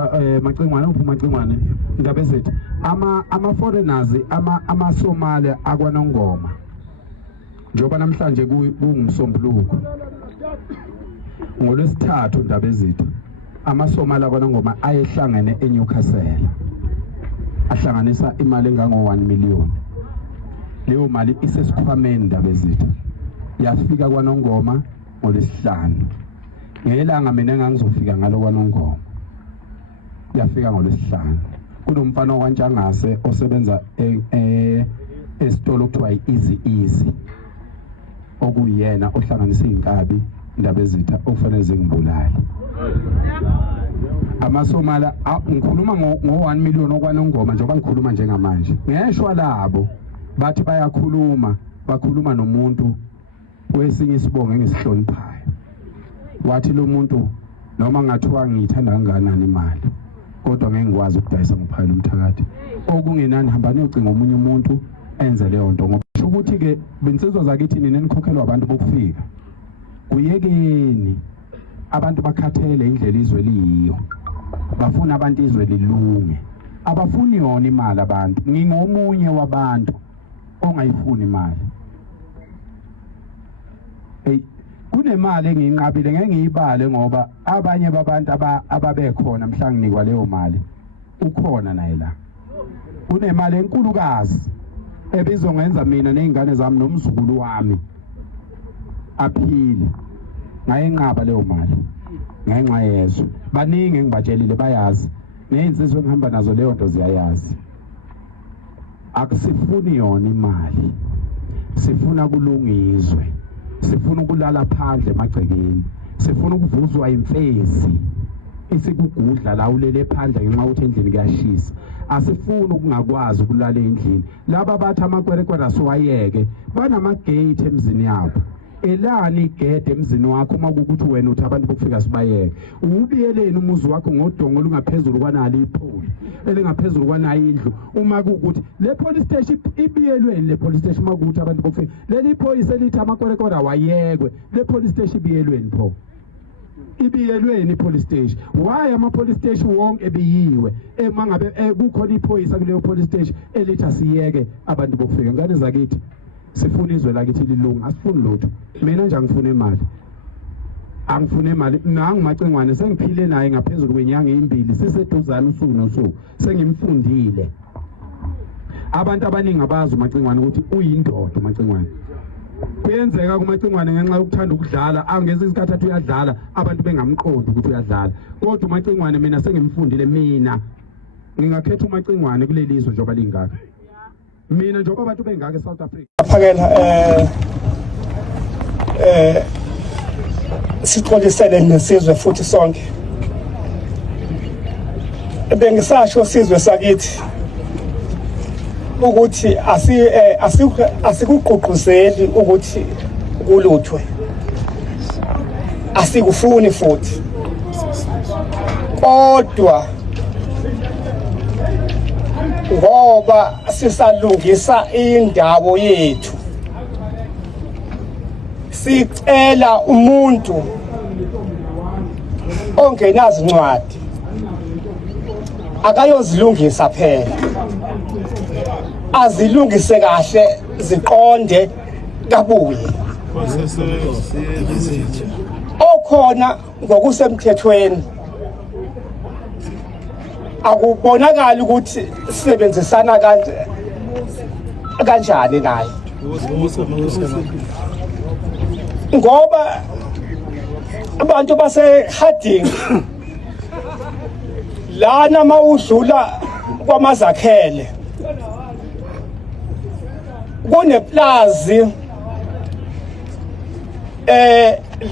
bezitha macingwane uphuma macingwane indaba ezithi ama foreigners ama Somalia akwaNongoma njoba namhlanje kungumsombuluko ngolwesithathu indaba ezithi ama Somalia akwaNongoma ayehlangene eNewcastle ahlanganisa imali engango 1 million leyo mali isesikhwameni indaba ezithi yafika kwaNongoma ngolwesihlanu ngelanga mina ngangizofika ngalo kwaNongoma yafika ngolwesihlanu kunomfana okwantshangase osebenza esitolo kuthiwa Easy okuyena ohlanganisa inkabi indaba ezitha okufanele zingibulale amaSomala ngikhuluma ngo1 million okwaNongoma njengoba ngikhuluma njengamanje ngeshwa labo bathi bakhuluma nomuntu wesinye isibongo engisihloniphayo wathi lo muntu noma ngathiwa ngiyithanda kangakanani imali kodwa ngeke ngikwazi ukudayisa ngophayela umthakathi okungenani hamba niyocinga omunye umuntu enze leyo nto ngoba ukuthi ke bensizwa zakithi nini nikhokhelwa abantu bokufika kuyekeni abantu bakhathele indlela izwe liyiyo bafuna abantu izwe lilunge abafuni yona imali abantu ngingomunye wabantu ongayifuni imali kunemali engiyinqabile ngeke ngiyibale ngoba abanye babantu ababekhona mhla nginikwa leyo mali ukhona naye la kunemali enkulukazi ebizongenza mina nezingane zami nomzukulu wami aphile ngayenqaba leyo mali ngenxa yezwe baningi engibatshelile bayazi nezinsizwe engihamba nazo leyo nto ziyayazi akusifuni yona imali sifuna kulungizwe sifuna ukulala phandle emagcekeni sifuna ukuvuzwa imfezi isikugudla la ulele phandle ngenxa ukuthi endlini kuyashisa asifuni ukungakwazi ukulala endlini laba bathi amakwerekwera siwayeke banamagate emzini yabo elani igede emzini wakho uma kukuthi wena uthi abantu bokufika sibayeke ubiyeleni umuzi wakho ngodongo lungaphezulu kwanali ipholi elingaphezulu kwanayi indlu uma kukuthi le police station ibiyelweni le police station uma kukuthi abantu bokufika leli phoyisa elithi amakwerekwera wayekwe le police station ibiyelweni pho ibiyelweni police station why ama police station wonke ebiyiwe emangabe kukhona iphoyisa kuleyo police station elithi asiyeke abantu bokufika ngane zakithi sifuna izwe lakithi lilunga asifuni lutho mina nje angifuna imali angifuna imali nangu macingwane sengiphile naye ngaphezulu kwenyanga ezimbili siseduzana usuku nosuku sengimfundile abantu abaningi abazi umacingwane ukuthi uyindoda umacingwane kuyenzeka kumacingwane ngenxa yokuthanda ukudlala angeze isikhathi athi uyadlala abantu bengamqondi ukuthi uyadlala kodwa umacingwane mina sengimfundile mina ngingakhetha umacingwane kuleli izwe njengoba lingaka mina njengoba abantu bengaka eSouth Africa phakela sixolisele nesizwe futhi sonke bengisasho sizwe sakithi ukuthi asikuqhuquzeli ukuthi kuluthwe asikufuni futhi kodwa ngoba sisalungisa indawo yethu sicela umuntu ongenazi incwadi akayozilungisa phela azilungise kahle ziqonde kabuye okhona ngokusemthethweni akubonakala ukuthi sisebenzisana kanjani naye ngoba abantu base-Harding lana mawudlula kwamazakhele kuneplazi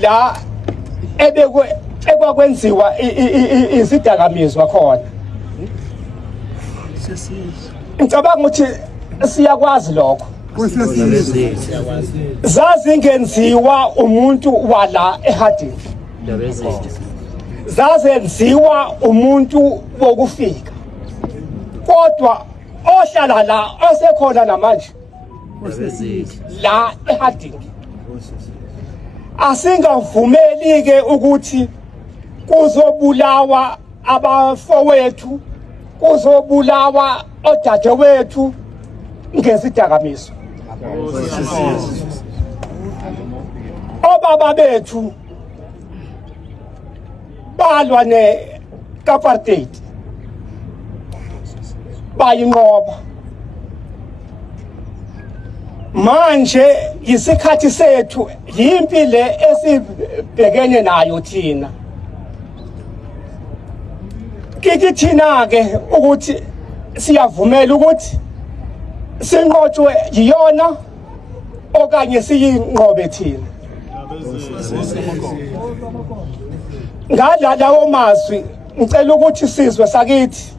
la ekwakwenziwa izidakamizwa khona ngicabanga ukuthi siyakwazi lokho zazingenziwa umuntu wala eHarding zazenziwa umuntu wokufika kodwa ohlala la osekhona namanje la eHarding asingavumeli ke ukuthi kuzobulawa abafowethu kuzobulawa odadewethu ngesidakamizwa. Obaba bethu balwa ne-apartheid bayinqoba. Manje isikhathi sethu yimpi le esibhekene nayo thina. Kithi thina ke ukuthi siyavumela ukuthi sinqotshwe yiyona okanye siyinqobe thina. Ngalawo mazwi ngicela ukuthi sizwe sakithi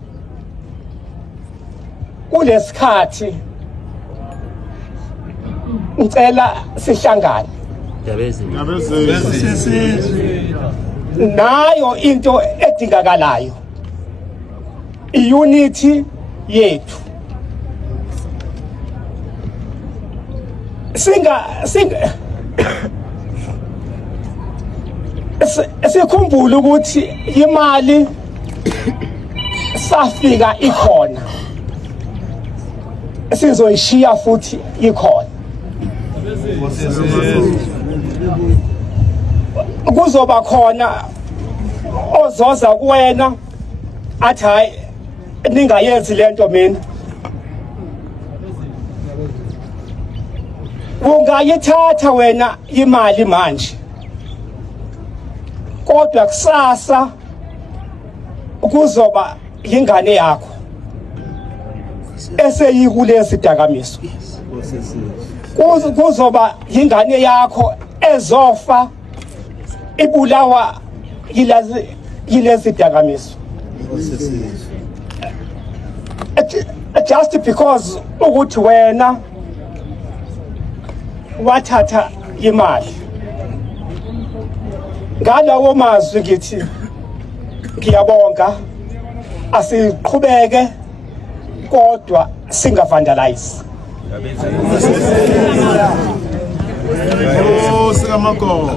kulesikhathi ngicela sihlangane nayo into edingakalayo iunity yethu. Sikhumbule ukuthi imali safika ikhona, sizoyishiya futhi ikhona. Kuzoba khona ozoza kuwena athi hayi ningayenzi lento mina. Ungayithatha wena imali manje, kodwa kusasa kuzoba ingane yakho eseyikulesi dakamizwa. Kuzoba ingane yakho ezofa ibulawa yilezi dakamizwa. Just because ukuthi wena wathatha imali. Ngalawo mazwi ngithi ngiyabonga, asiqhubeke kodwa singavandalize. Oh, sikaMagogo.